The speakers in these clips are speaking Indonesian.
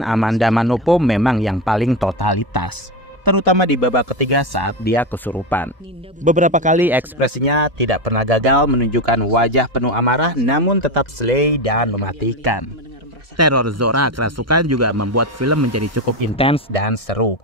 Amanda Manopo memang yang paling totalitas, terutama di babak ketiga saat dia kesurupan. Beberapa kali ekspresinya tidak pernah gagal menunjukkan wajah penuh amarah, namun tetap slay dan mematikan. Teror Zora kerasukan juga membuat film menjadi cukup intens dan seru.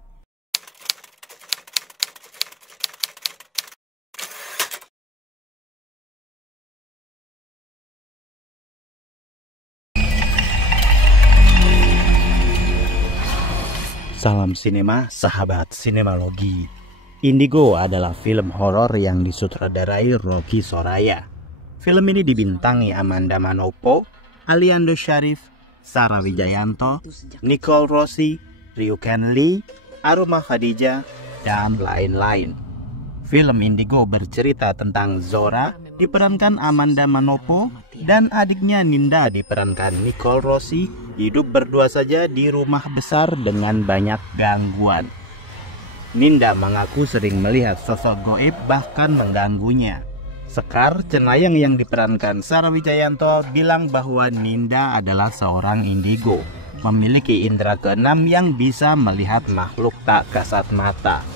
Salam sinema, sahabat sinemalogi. Indigo adalah film horor yang disutradarai Rocky Soraya. Film ini dibintangi Amanda Manopo, Aliando Syarif, Sarah Wijayanto, Nicole Rossi, Ryuken Lee, Aruma Khadijah, dan lain-lain. Film Indigo bercerita tentang Zora diperankan Amanda Manopo dan adiknya Ninda diperankan Nicole Rossi hidup berdua saja di rumah besar dengan banyak gangguan. Ninda mengaku sering melihat sosok goib bahkan mengganggunya. Sekar, cenayang yang diperankan Sarah Wijayanto, bilang bahwa Ninda adalah seorang indigo, memiliki indera keenam yang bisa melihat makhluk tak kasat mata.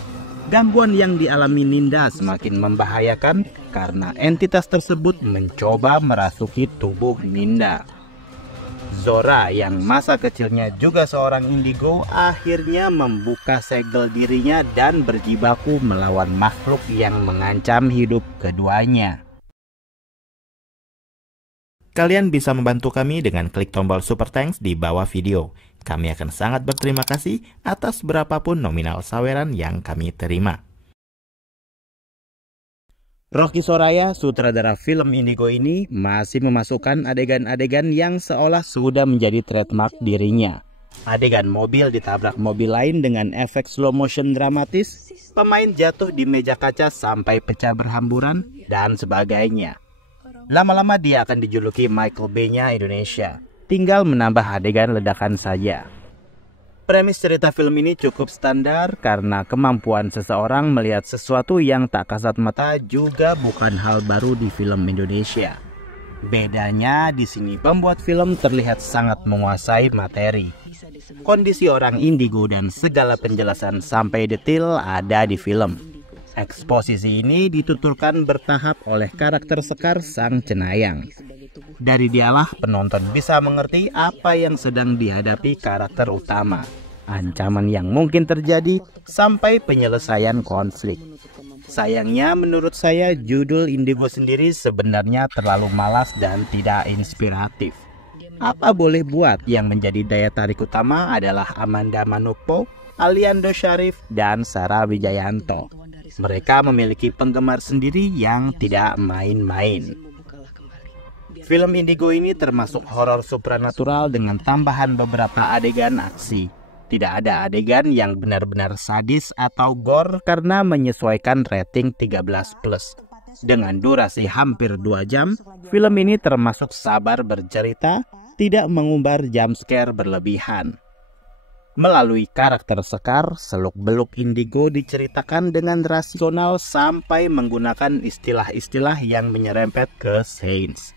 Gangguan yang dialami Ninda semakin membahayakan karena entitas tersebut mencoba merasuki tubuh Ninda. Zora yang masa kecilnya juga seorang indigo akhirnya membuka segel dirinya dan berjibaku melawan makhluk yang mengancam hidup keduanya. Kalian bisa membantu kami dengan klik tombol super thanks di bawah video. Kami akan sangat berterima kasih atas berapapun nominal saweran yang kami terima. Rocky Soraya, sutradara film Indigo ini, masih memasukkan adegan-adegan yang seolah sudah menjadi trademark dirinya. Adegan mobil ditabrak mobil lain dengan efek slow motion dramatis, pemain jatuh di meja kaca sampai pecah berhamburan, dan sebagainya. Lama-lama dia akan dijuluki Michael Bay-nya Indonesia. Tinggal menambah adegan ledakan saja. Premis cerita film ini cukup standar karena kemampuan seseorang melihat sesuatu yang tak kasat mata juga bukan hal baru di film Indonesia. Bedanya di sini pembuat film terlihat sangat menguasai materi. Kondisi orang indigo dan segala penjelasan sampai detail ada di film. Eksposisi ini dituturkan bertahap oleh karakter Sekar sang cenayang. Dari dialah penonton bisa mengerti apa yang sedang dihadapi karakter utama, ancaman yang mungkin terjadi, sampai penyelesaian konflik. Sayangnya menurut saya judul Indigo sendiri sebenarnya terlalu malas dan tidak inspiratif. Apa boleh buat, yang menjadi daya tarik utama adalah Amanda Manopo, Aliando Syarif, dan Sarah Wijayanto. Mereka memiliki penggemar sendiri yang tidak main-main. Film Indigo ini termasuk horor supranatural dengan tambahan beberapa adegan aksi. Tidak ada adegan yang benar-benar sadis atau gore karena menyesuaikan rating 13+. Dengan durasi hampir 2 jam, film ini termasuk sabar bercerita, tidak mengumbar jump scare berlebihan. Melalui karakter Sekar, seluk-beluk Indigo diceritakan dengan rasional sampai menggunakan istilah-istilah yang menyerempet ke sains.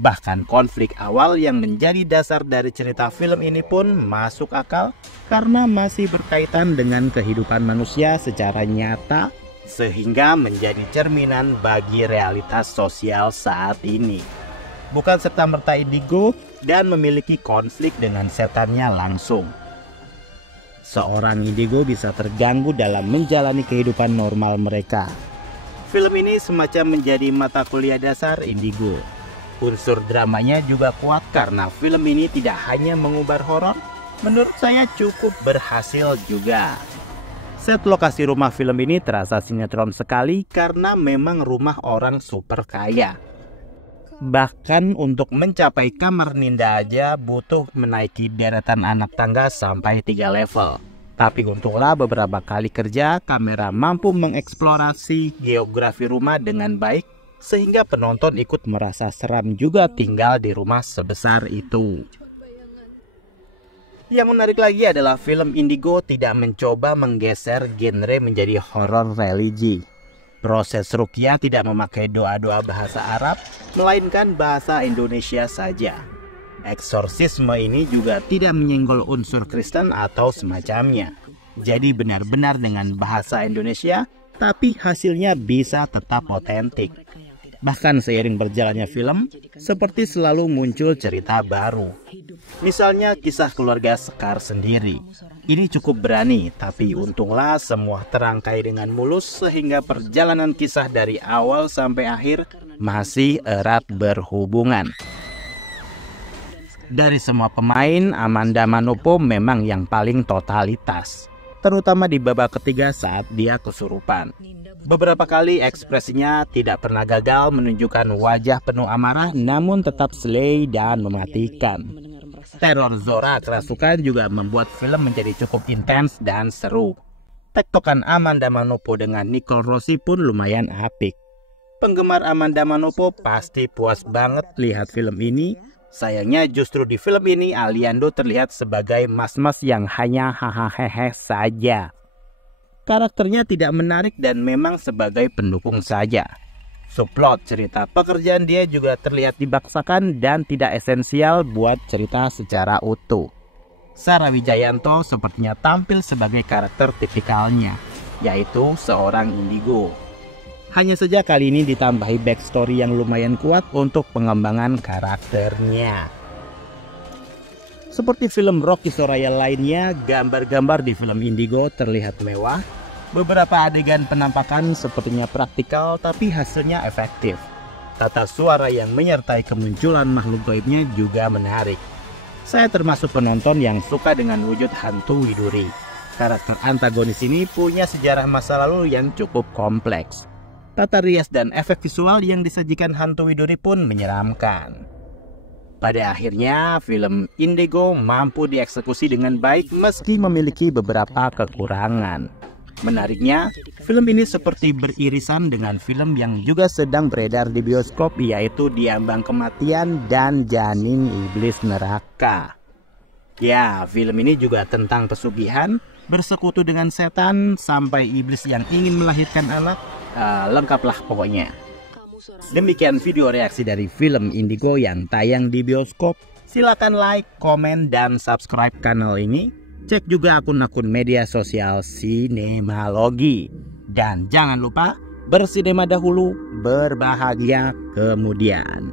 Bahkan konflik awal yang menjadi dasar dari cerita film ini pun masuk akal karena masih berkaitan dengan kehidupan manusia secara nyata sehingga menjadi cerminan bagi realitas sosial saat ini. Bukan serta-merta indigo dan memiliki konflik dengan setannya langsung. Seorang indigo bisa terganggu dalam menjalani kehidupan normal mereka. Film ini semacam menjadi mata kuliah dasar indigo. Unsur dramanya juga kuat karena film ini tidak hanya mengumbar horor, menurut saya cukup berhasil juga. Set lokasi rumah film ini terasa sinetron sekali karena memang rumah orang super kaya. Bahkan untuk mencapai kamar Ninda aja butuh menaiki deretan anak tangga sampai 3 level. Tapi untunglah beberapa kali kerja, kamera mampu mengeksplorasi geografi rumah dengan baik, sehingga penonton ikut merasa seram juga tinggal di rumah sebesar itu. Yang menarik lagi adalah film Indigo tidak mencoba menggeser genre menjadi horor religi. Proses ruqyah tidak memakai doa-doa bahasa Arab, melainkan bahasa Indonesia saja. Eksorsisme ini juga tidak menyenggol unsur Kristen atau semacamnya. Jadi benar-benar dengan bahasa Indonesia, tapi hasilnya bisa tetap otentik. Bahkan seiring berjalannya film, seperti selalu muncul cerita baru. Misalnya kisah keluarga Sekar sendiri. Ini cukup berani, tapi untunglah semua terangkai dengan mulus sehingga perjalanan kisah dari awal sampai akhir masih erat berhubungan. Dari semua pemain, Amanda Manopo memang yang paling totalitas, terutama di babak ketiga saat dia kesurupan. Beberapa kali ekspresinya tidak pernah gagal menunjukkan wajah penuh amarah namun tetap slay dan mematikan. Teror Zora kerasukan juga membuat film menjadi cukup intens dan seru. Tektokan Amanda Manopo dengan Nicole Rossi pun lumayan apik. Penggemar Amanda Manopo pasti puas banget lihat film ini. Sayangnya justru di film ini Aliando terlihat sebagai mas-mas yang hanya hahaha saja. Karakternya tidak menarik dan memang sebagai pendukung saja. Subplot cerita pekerjaan dia juga terlihat dibaksakan dan tidak esensial buat cerita secara utuh. Sarah Wijayanto sepertinya tampil sebagai karakter tipikalnya, yaitu seorang indigo. Hanya saja kali ini ditambahi backstory yang lumayan kuat untuk pengembangan karakternya. Seperti film Rocky Soraya lainnya, gambar-gambar di film Indigo terlihat mewah. Beberapa adegan penampakan sepertinya praktikal tapi hasilnya efektif. Tata suara yang menyertai kemunculan makhluk gaibnya juga menarik. Saya termasuk penonton yang suka dengan wujud hantu Widuri. Karakter antagonis ini punya sejarah masa lalu yang cukup kompleks. Tata rias dan efek visual yang disajikan hantu Widuri pun menyeramkan. Pada akhirnya, film Indigo mampu dieksekusi dengan baik meski memiliki beberapa kekurangan. Menariknya, film ini seperti beririsan dengan film yang juga sedang beredar di bioskop, yaitu Diambang Kematian dan Janin Iblis Neraka. Ya, film ini juga tentang pesugihan, bersekutu dengan setan, sampai iblis yang ingin melahirkan anak. Lengkaplah pokoknya. Demikian video reaksi dari film Indigo yang tayang di bioskop. Silakan like, komen, dan subscribe kanal ini. Cek juga akun-akun media sosial Sinemalogi. Dan jangan lupa bersinema dahulu, berbahagia kemudian.